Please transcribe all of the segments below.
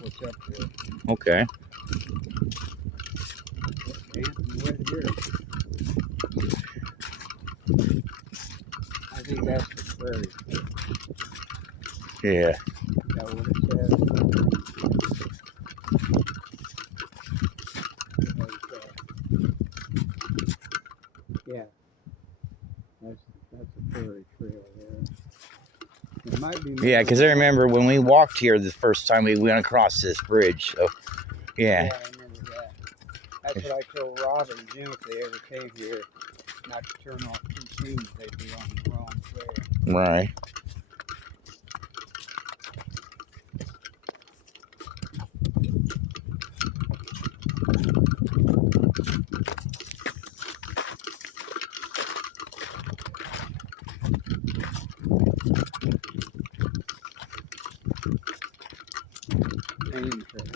what's up there. Okay. Damp and wet here. I think that's the prairie. Yeah. Is that what it says? Yeah. That's a prairie trail there. It might be. Yeah, because I remember when we walked here the first time we went across this bridge. So, yeah. Yeah, I remember that. That's what I told Rob and Jim if they ever came here, not to turn off too soon. They'd be on the wrong trail. Right. Main trail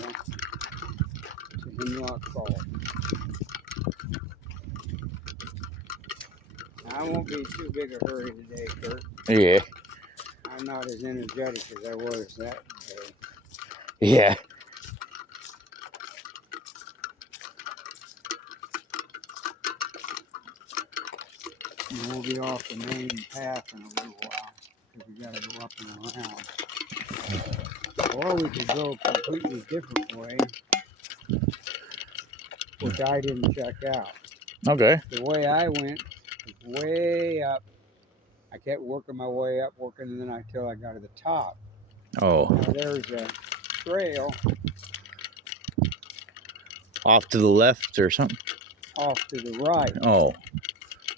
to Hemlock Falls. I won't be too big a hurry today, Kurt. Yeah. I'm not as energetic as I was that day. Yeah. And we'll be off the main path in a little while because we got to go up and around. Or we could go a completely different way, which I didn't check out. Okay. The way I went was way up. I kept working my way up, and then until I got to the top. Oh. Now there's a trail Off to the left or something? off to the right. Oh.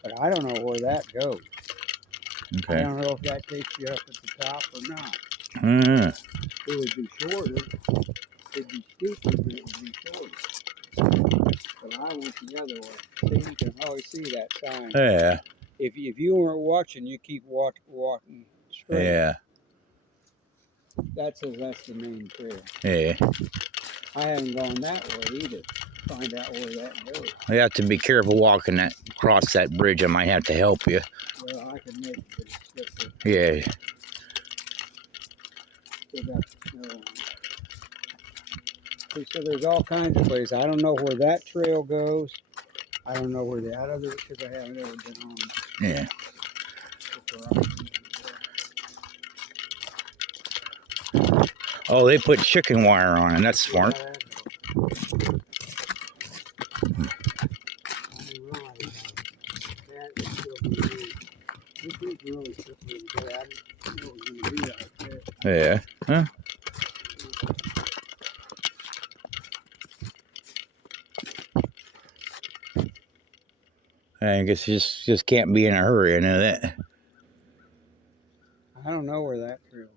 But I don't know where that goes. Okay. I don't know if that takes you up at the top or not. Mm. It would be shorter. It'd be steeper, but it would be shorter. But I went the other way. See, you can always see that sign. Yeah. If you weren't watching, you keep walking straight. Yeah. That says that's the main trail. Yeah. I haven't gone that way either. Find out where that goes. You have to be careful walking across that bridge. I might have to help you. Well, I can make it slippery. Yeah. Still got snow on it. See, so there's all kinds of places. I don't know where that trail goes. I don't know where that other, because I haven't ever been on it. Yeah. Oh, they put chicken wire on it. That's smart. Yeah. Huh? I guess you just can't be in a hurry. I know that. I don't know where that trail goes.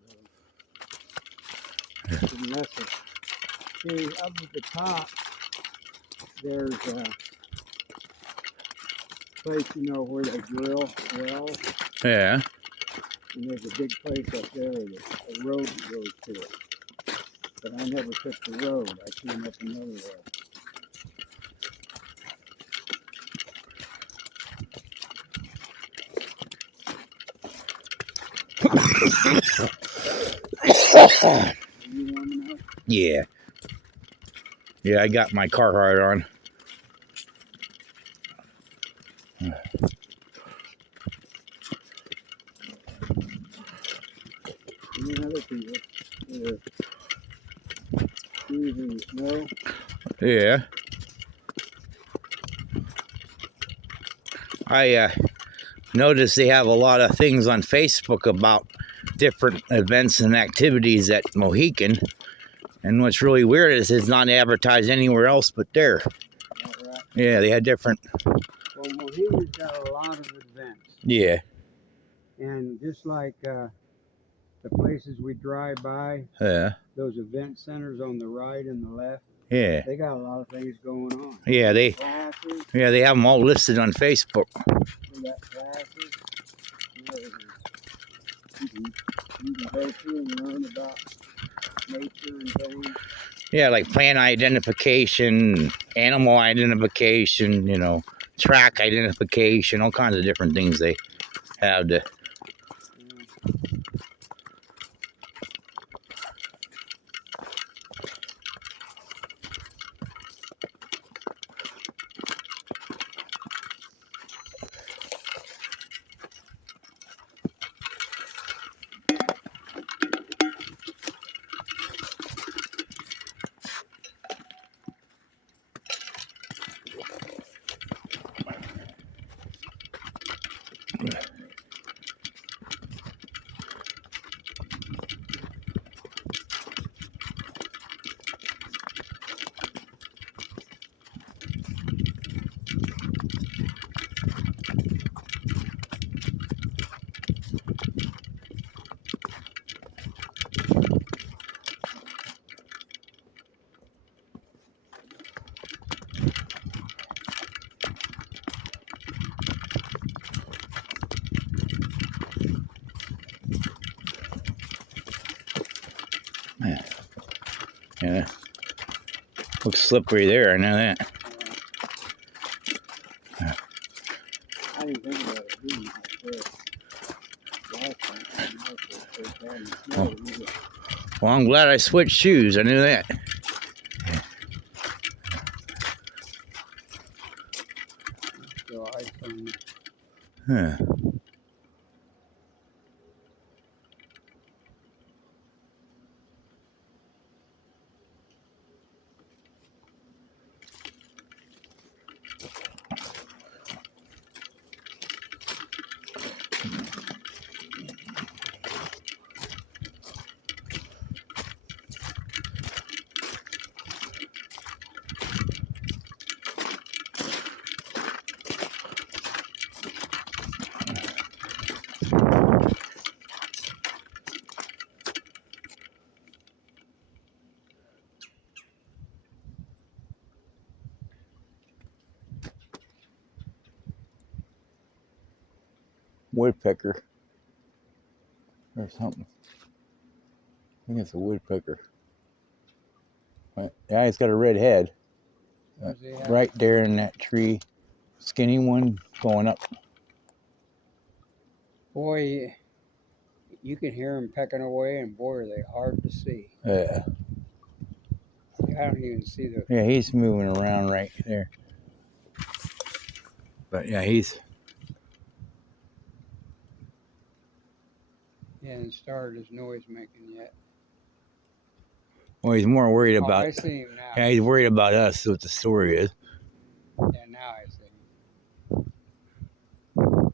See, up at the top, there's a place, you know, where they drill wells. Yeah. And there's a big place up there, a road that goes to it. But I never took the road. I came up another way. You want to know? Yeah. Yeah, I got my Carhartt on. Other people, easy, no? Yeah. I noticed they have a lot of things on Facebook about different events and activities at Mohican. And what's really weird is it's not advertised anywhere else but there. Right. Yeah, they had different. Well, Mohican's got a lot of events. Yeah. And just like the places we drive by, Yeah. those event centers on the right and the left, Yeah. they got a lot of things going on. Yeah, they have them all listed on Facebook. They got classes. You can go through and learn about nature and things. Yeah, like plant identification, animal identification, you know, track identification, all kinds of different things they have to. Yeah. Looks slippery there, I know that. I didn't think about it being like this. Last time, I didn't know if it was so bad and smelled it either. Well, I'm glad I switched shoes. I knew that. So I found Huh. Woodpecker or something. I think it's a woodpecker. Yeah, he's got a red head. Where's he at? Right there in that tree. Skinny one going up. Boy, you can hear them pecking away, and boy, are they hard to see. Yeah. I don't even see the. Yeah, he's moving around right there. But yeah, he's. He hasn't started his noise making yet. Well, he's more worried Oh, about. I see him now. Yeah, he's worried about us. What the story is. Yeah, now I see him.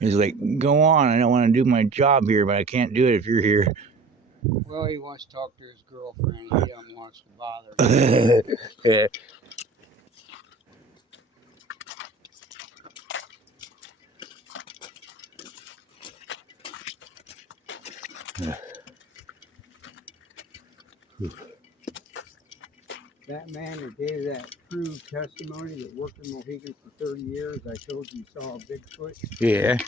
He's like, go on. I don't want to do my job here, but I can't do it if you're here. Well, he wants to talk to his girlfriend. He don't want to bother her. Yeah. That man that gave that true testimony that worked in Mohegan for 30 years, I told you he saw a Bigfoot. Yeah.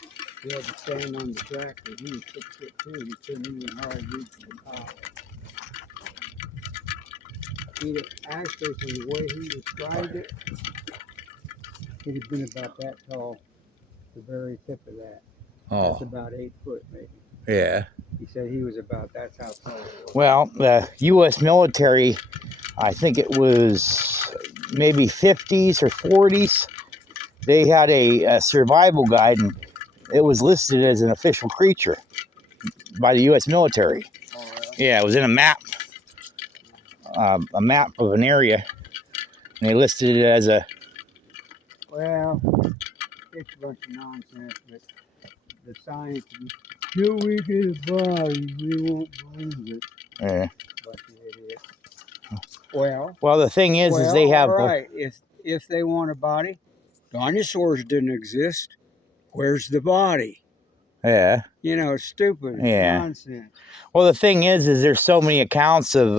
He had to stand on the track, and he was 6'2". He couldn't even hardly reach the top. He actually, from the way he described it, he'd have been about that tall, the very tip of that. That's Oh, about 8 foot, maybe. yeah. He said he was about, that's how tall he was. Well, the U.S. military, I think it was maybe 50s or 40s, they had a survival guide, and it was listed as an official creature by the U.S. military. Oh, really? Yeah, it was in a map of an area, and they listed it as a. Well, it's a bunch of nonsense, but the science, till we get a body, we won't believe it. Yeah. Bunch of idiots. Well, The thing is they have. all right. If they want a body, dinosaurs didn't exist. Where's the body? Yeah. You know, stupid Yeah. nonsense. Well, the thing is there's so many accounts of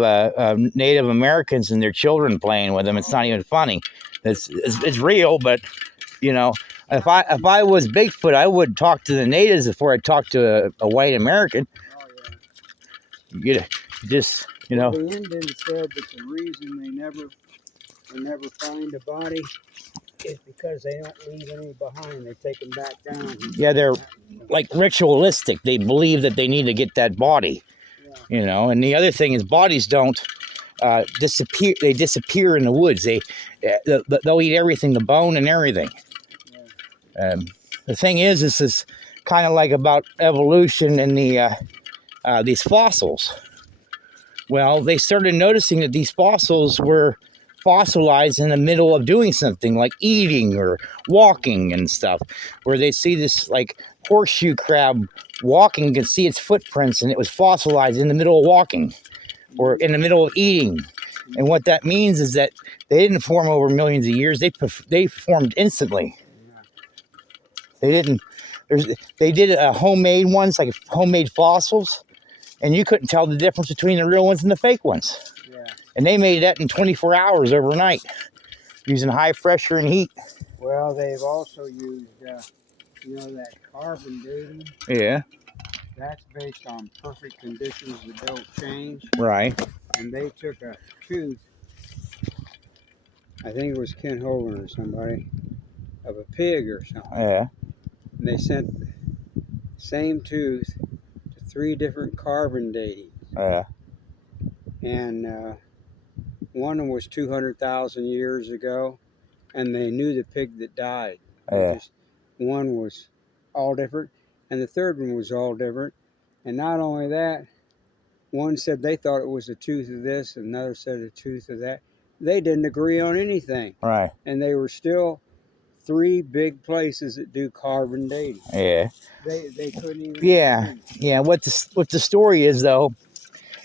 Native Americans and their children playing with them. It's not even funny. It's real, but you know, if I was Bigfoot, I would talk to the natives before I talk to a white American. Oh yeah. You just, you know. The Indians said that the reason they never find a body is because they don't leave any behind. They take them back down. Yeah, they're like ritualistic. They believe that they need to get that body. Yeah. You know, and the other thing is bodies don't disappear. They disappear in the woods. They'll eat everything, the bone and everything. Yeah. The thing is, this is kind of like about evolution and these fossils. Well, they started noticing that these fossils were fossilized in the middle of doing something like eating or walking and stuff, where they see this like horseshoe crab walking, you can see its footprints, and it was fossilized in the middle of walking or in the middle of eating. And what that means is that they didn't form over millions of years. They formed instantly. They didn't. They did homemade ones, like homemade fossils, and you couldn't tell the difference between the real ones and the fake ones. Yeah. And they made that in 24 hours overnight, using high pressure and heat. Well, they've also used, that carbon dating. Yeah. That's based on perfect conditions that don't change. Right. and they took a tooth. I think it was Ken Hogan or somebody, of a pig or something. Yeah. And they sent same tooth to 3 different carbon datings. Yeah. And one of them was 200,000 years ago, and they knew the pig that died. Yeah. One was all different, and the third one was all different. And not only that, one said they thought it was a tooth of this, another said a tooth of that. They didn't agree on anything. Right. And they were still 3 big places that do carbon dating. Yeah. They couldn't even. Yeah. Yeah. What the story is though,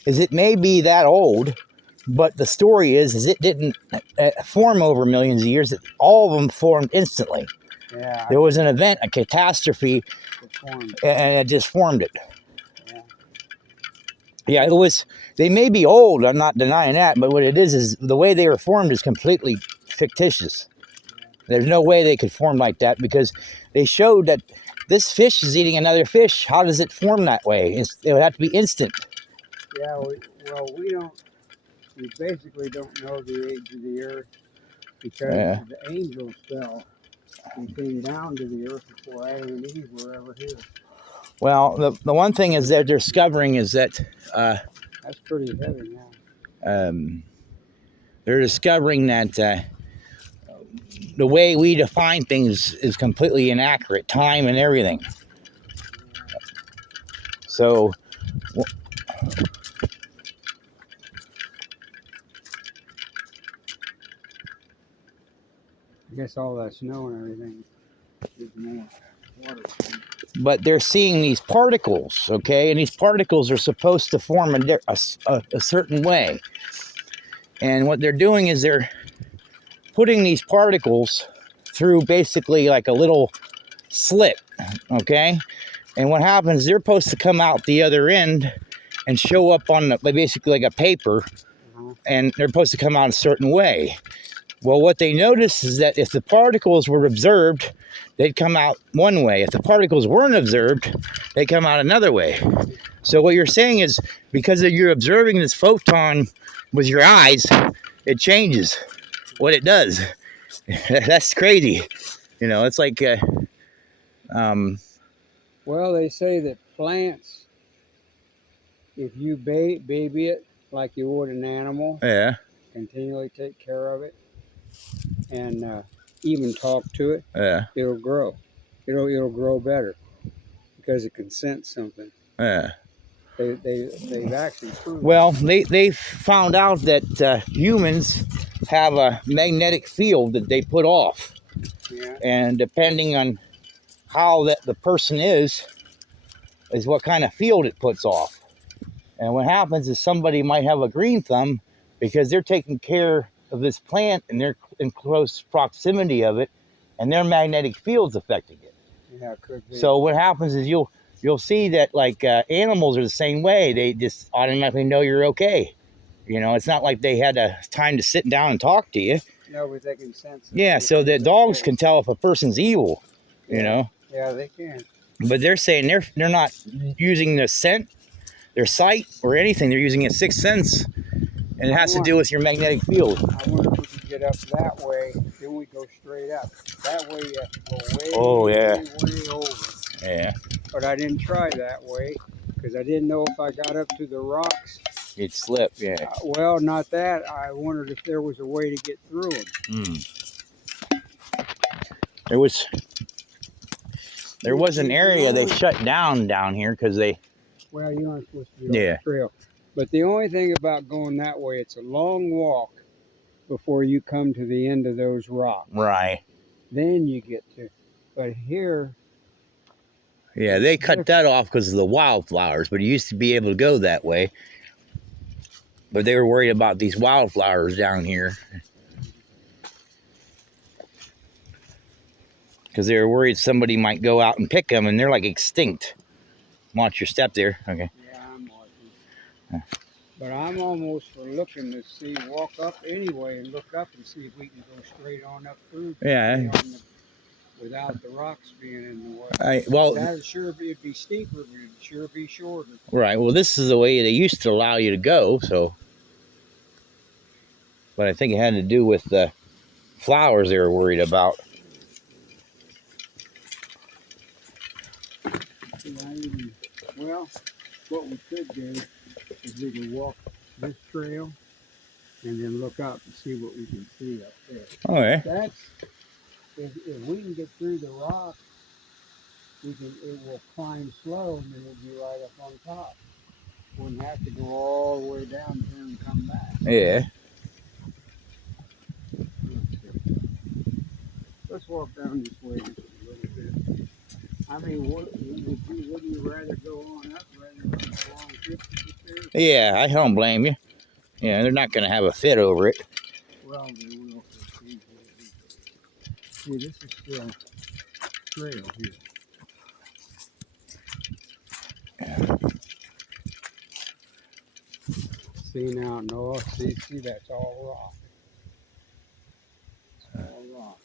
is it may be that old, but the story is it didn't form over millions of years. All of them formed instantly. Yeah. There was an event, a catastrophe, and it just formed it. Yeah, it was. They may be old. I'm not denying that, but what it is the way they were formed is completely fictitious. There's no way they could form like that because they showed that this fish is eating another fish. How does it form that way? It would have to be instant. Yeah. We basically don't know the age of the earth because the angels fell and came down to the earth before Adam and Eve were ever here. Well, the one thing is they're discovering is that that's pretty heavy now. They're discovering that the way we define things is completely inaccurate, time and everything. So, I guess all that snow and everything is more water. But they're seeing these particles, okay? And these particles are supposed to form a certain way. And what they're doing is they're putting these particles through basically like a little slit, okay? And what happens, they're supposed to come out the other end and show up on basically like a paper, and they're supposed to come out a certain way. Well, what they noticed is that if the particles were observed, they'd come out one way. If the particles weren't observed, they come out another way. So what you're saying is because you're observing this photon with your eyes, it changes what it does. That's crazy. You know, it's like... Well, they say that plants, if you baby it like you would an animal, continually take care of it, and even talk to it, it'll grow. It'll grow better because it can sense something. They've actually proven. Well, they found out that humans have a magnetic field that they put off, and depending on how the person is what kind of field it puts off. And what happens is somebody might have a green thumb because they're taking care of this plant and they're in close proximity of it, and their magnetic field's affecting it. Yeah, it could be. So what happens is you'll see that like animals are the same way. They just automatically know you're okay. You know, it's not like they had time to sit down and talk to you. No, but they can sense it. Yeah, so the dogs can tell if a person's evil, you know. Yeah, they can. But they're saying they're not using the scent, their sight, or anything. They're using a sixth sense, and it has to do with your magnetic field. I wonder if we could get up that way, then we go straight up. That way you have to go way, way over. Yeah. But I didn't try that way because I didn't know if I got up to the rocks, you'd slip. Yeah. Well, not that. I wondered if there was a way to get through them. There was an area they shut down here because they... Well, you aren't supposed to be on the trail. But the only thing about going that way, it's a long walk before you come to the end of those rocks. Right. Then you get to... But here... Yeah, they cut that off because of the wildflowers, but you used to be able to go that way. But they were worried about these wildflowers down here. Because they were worried somebody might go out and pick them, and they're like extinct. Watch your step there. Okay. Yeah, I'm watching. But I'm almost for looking to see, walk up anyway and look up and see if we can go straight on up through. Yeah. Without the rocks being in the way. That'd sure be, it'd be steeper, but it'd sure be shorter. Right. Well, this is the way they used to allow you to go, so. but I think it had to do with the flowers they were worried about. Well, what we could do is we could walk this trail and then look up and see what we can see up there. Okay. That's if we can get through the rock, it will climb slow and then it'll be right up on top. Wouldn't have to go all the way down there and come back. Yeah. Let's walk down this way just a little bit. I mean, would you rather go on up rather than a long trip to get there? Yeah, I don't blame you. Yeah, they're not going to have a fit over it. Well, they will. See, this is still trail here. See now, Noah, see, that's all rock. It's all rock.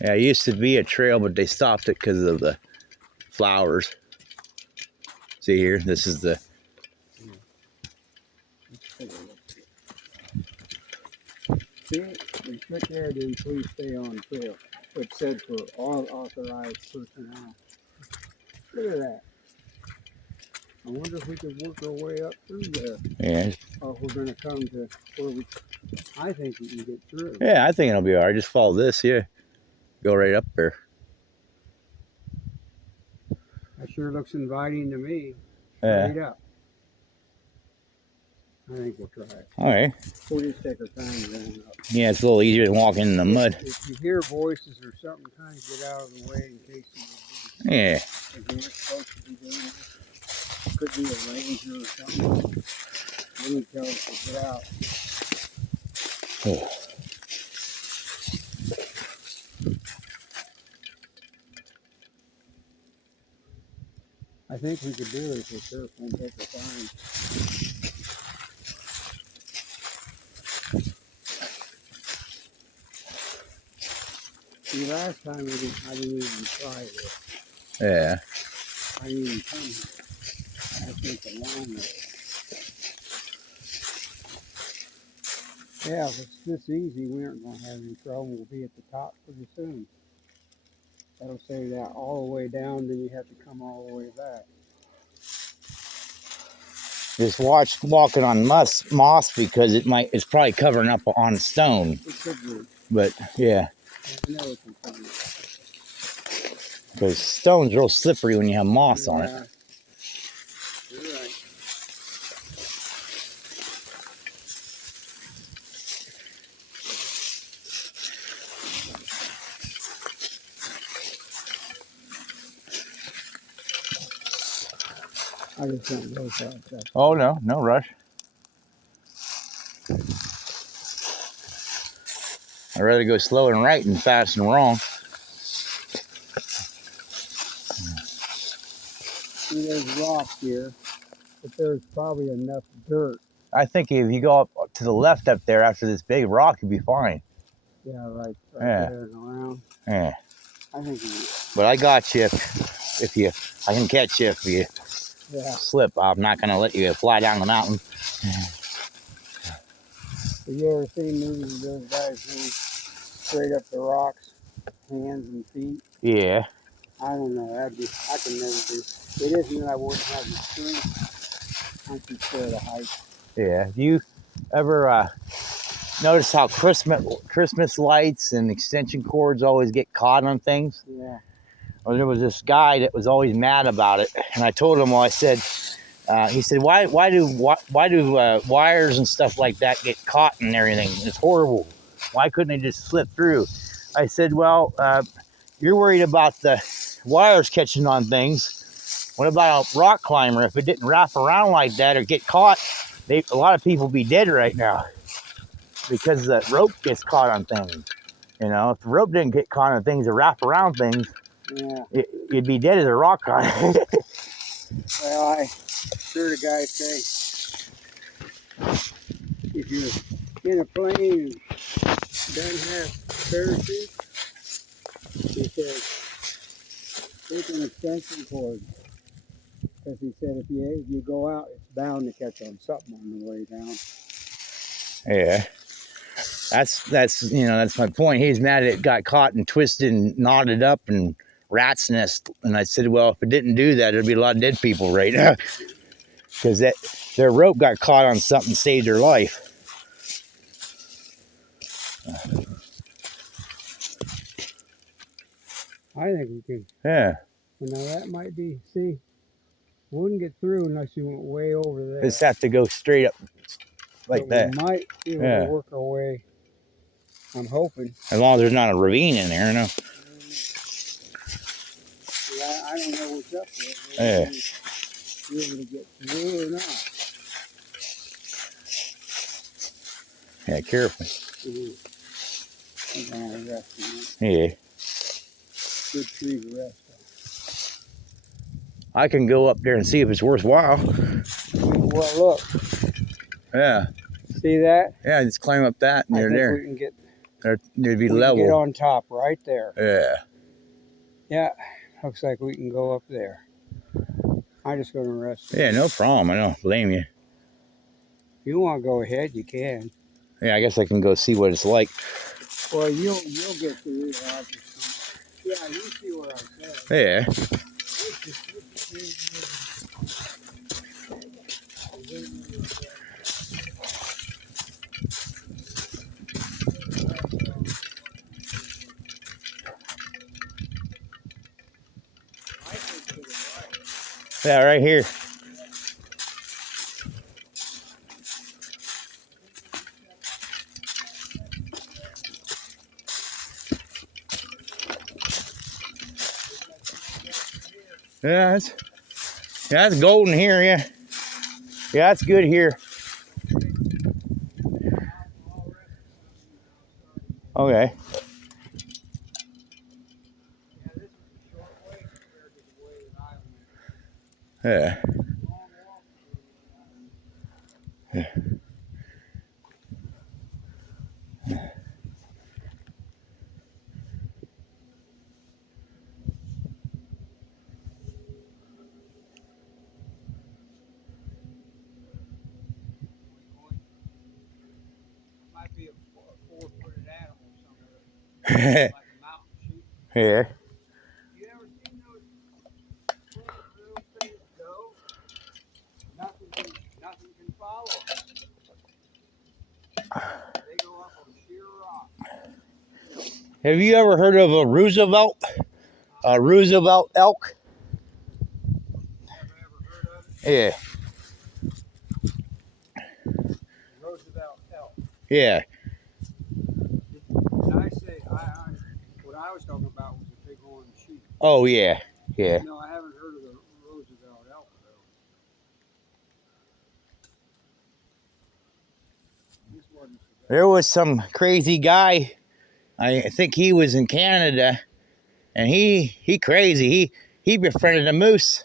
Yeah, it used to be a trail, but they stopped it because of the flowers. See here, this is the... Let's take a look. See, we click there, then please stay on trail. It said for all authorized personnel. Look at that. I wonder if we could work our way up through there. Yeah. Or if we're going to come to where we... I think we can get through. Yeah, I think it'll be all right. Just follow this, yeah. Go right up there. That sure looks inviting to me. Yeah. Straight up. I think we'll try it. All right. We'll just take our time going up. Yeah, it's a little easier than walking in the mud. If you hear voices or something, kind of get out of the way in case you... Yeah. If you were supposed to be doing this, could be a ranger or something. Let me tell us to get out. Oh. I think we could do it if we're careful and take our time. See, last time I didn't even try this. Yeah. I didn't even come here. I think a long way. Yeah, if it's this easy, we aren't going to have any trouble. We'll be at the top pretty soon. That'll say that all the way down, then you have to come all the way back. Just watch walking on moss because it's probably covering up on stone. It could be. But yeah. You know it can come. Because stone's real slippery when you have moss on it. You're right. I just don't go fast. Oh, no rush. I'd rather go slow and right than fast and wrong. See, there's rock here, but there's probably enough dirt. I think if you go up to the left up there after this big rock, you'll be fine. Yeah, right Yeah. there and around. Yeah. I think But I got you if I can catch you if you slip. I'm not going to let you fly down the mountain. Have you ever seen movies of those guys who straight up the rocks, hands and feet? Yeah. I don't know. I can never do. It isn't that I wouldn't have the strength. I'm too scared of heights. Yeah. Do you ever notice how Christmas lights and extension cords always get caught on things? Yeah. Well, there was this guy that was always mad about it, and I told him, well, I said, he said, why do wires and stuff like that get caught and everything? It's horrible. Why couldn't they just slip through? I said, well, you're worried about the wires catching on things. What about a rock climber? If it didn't wrap around like that or get caught, a lot of people be dead right now because the rope gets caught on things. You know, if the rope didn't get caught on things or wrap around things, you'd be dead as a rock climber. Well, I heard a guy say, if you're in a plane and doesn't have parachute, he said, take an extension cord. Because he said if you go out, it's bound to catch on something on the way down. Yeah. That's you know, that's my point. He's mad it got caught and twisted and knotted up and rat's nest. And I said, well, if it didn't do that, there'd be a lot of dead people right now. Because their rope got caught on something, saved their life. I think we can. Yeah. Well, now that might be, see, wouldn't get through unless you went way over there. Just have to go straight up like but that. We might be able to work our way. I'm hoping. As long as there's not a ravine in there, no. Yeah, I don't know what's up there. Yeah. Be able to get through or not. Yeah, careful. I'm gonna rest in it. Yeah. Good tree to rest on. I can go up there and see if it's worthwhile. Well, look. Yeah. See that? Yeah, just climb up that and I you're think there. we can get. There'd be we level. Can get on top right there. Yeah. Yeah. Looks like we can go up there. I'm just going to rest. Yeah, no problem. I don't blame you. If you want to go ahead, you can. Yeah, I guess I can go see what it's like. Well, you'll get through it. Yeah, you see what I said. Yeah. Yeah, right here. Yeah, that's golden here, yeah. Yeah, that's good here. Okay. Yeah. Yeah. Might be a 4-footed animal somewhere, like a mountain sheep. Yeah. You ever seen those little things go? Nothing can follow them. They go up on sheer rock. Have you ever heard of a Roosevelt? A Roosevelt elk? Never ever heard of it? Yeah. Roosevelt elk. Yeah. Did I say what I was talking about was a bighorn sheep? Oh yeah. Yeah. No, I haven't heard of the Roosevelt elk though. This wasn't so bad. There was some crazy guy. I think he was in Canada, and he crazy. He befriended a moose,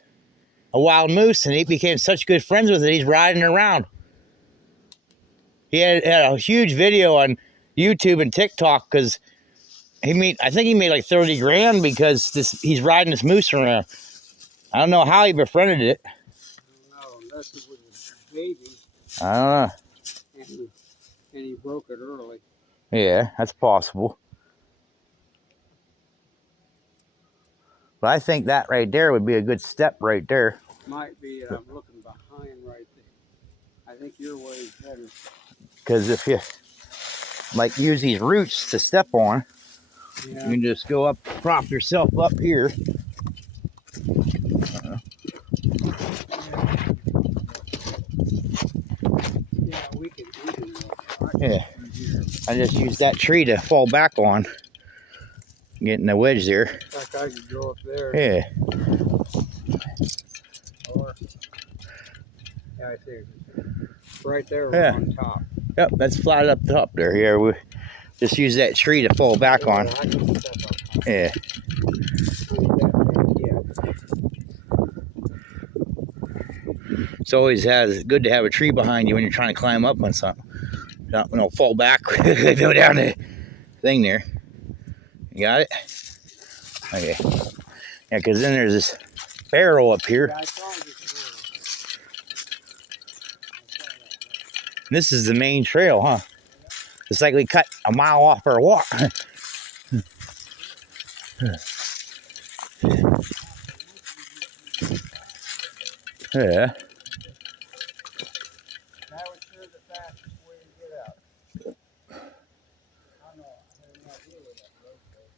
a wild moose, and he became such good friends with it. He's riding around. He had a huge video on YouTube and TikTok because I think he made like 30 grand because he's riding this moose around. I don't know how he befriended it. I don't know, unless it was a baby. I don't know. And he broke it early. Yeah, that's possible. But I think that right there would be a good step right there. Might be, I'm looking behind right there. I think your way is better. Because if you like use these roots to step on, yeah. you can just go up, prop yourself up here. Yeah, we can yeah. I just use that tree to fall back on. Getting the wedge there. Like I could go up there. Yeah. Or, yeah, I see. Right there, yeah. On top. Yep, that's flat up top there. Yeah, we just use that tree to fall back on. I can step up. Yeah. It's always good to have a tree behind you when you're trying to climb up on something. Don't fall back, go down the thing there. You got it? Okay. Yeah, because then there's this barrel up here. Yeah, I saw this This is the main trail, huh? It's like we cut a mile off our walk. Yeah. That was sure the fastest way to get out. I don't know. I have no idea where that road goes.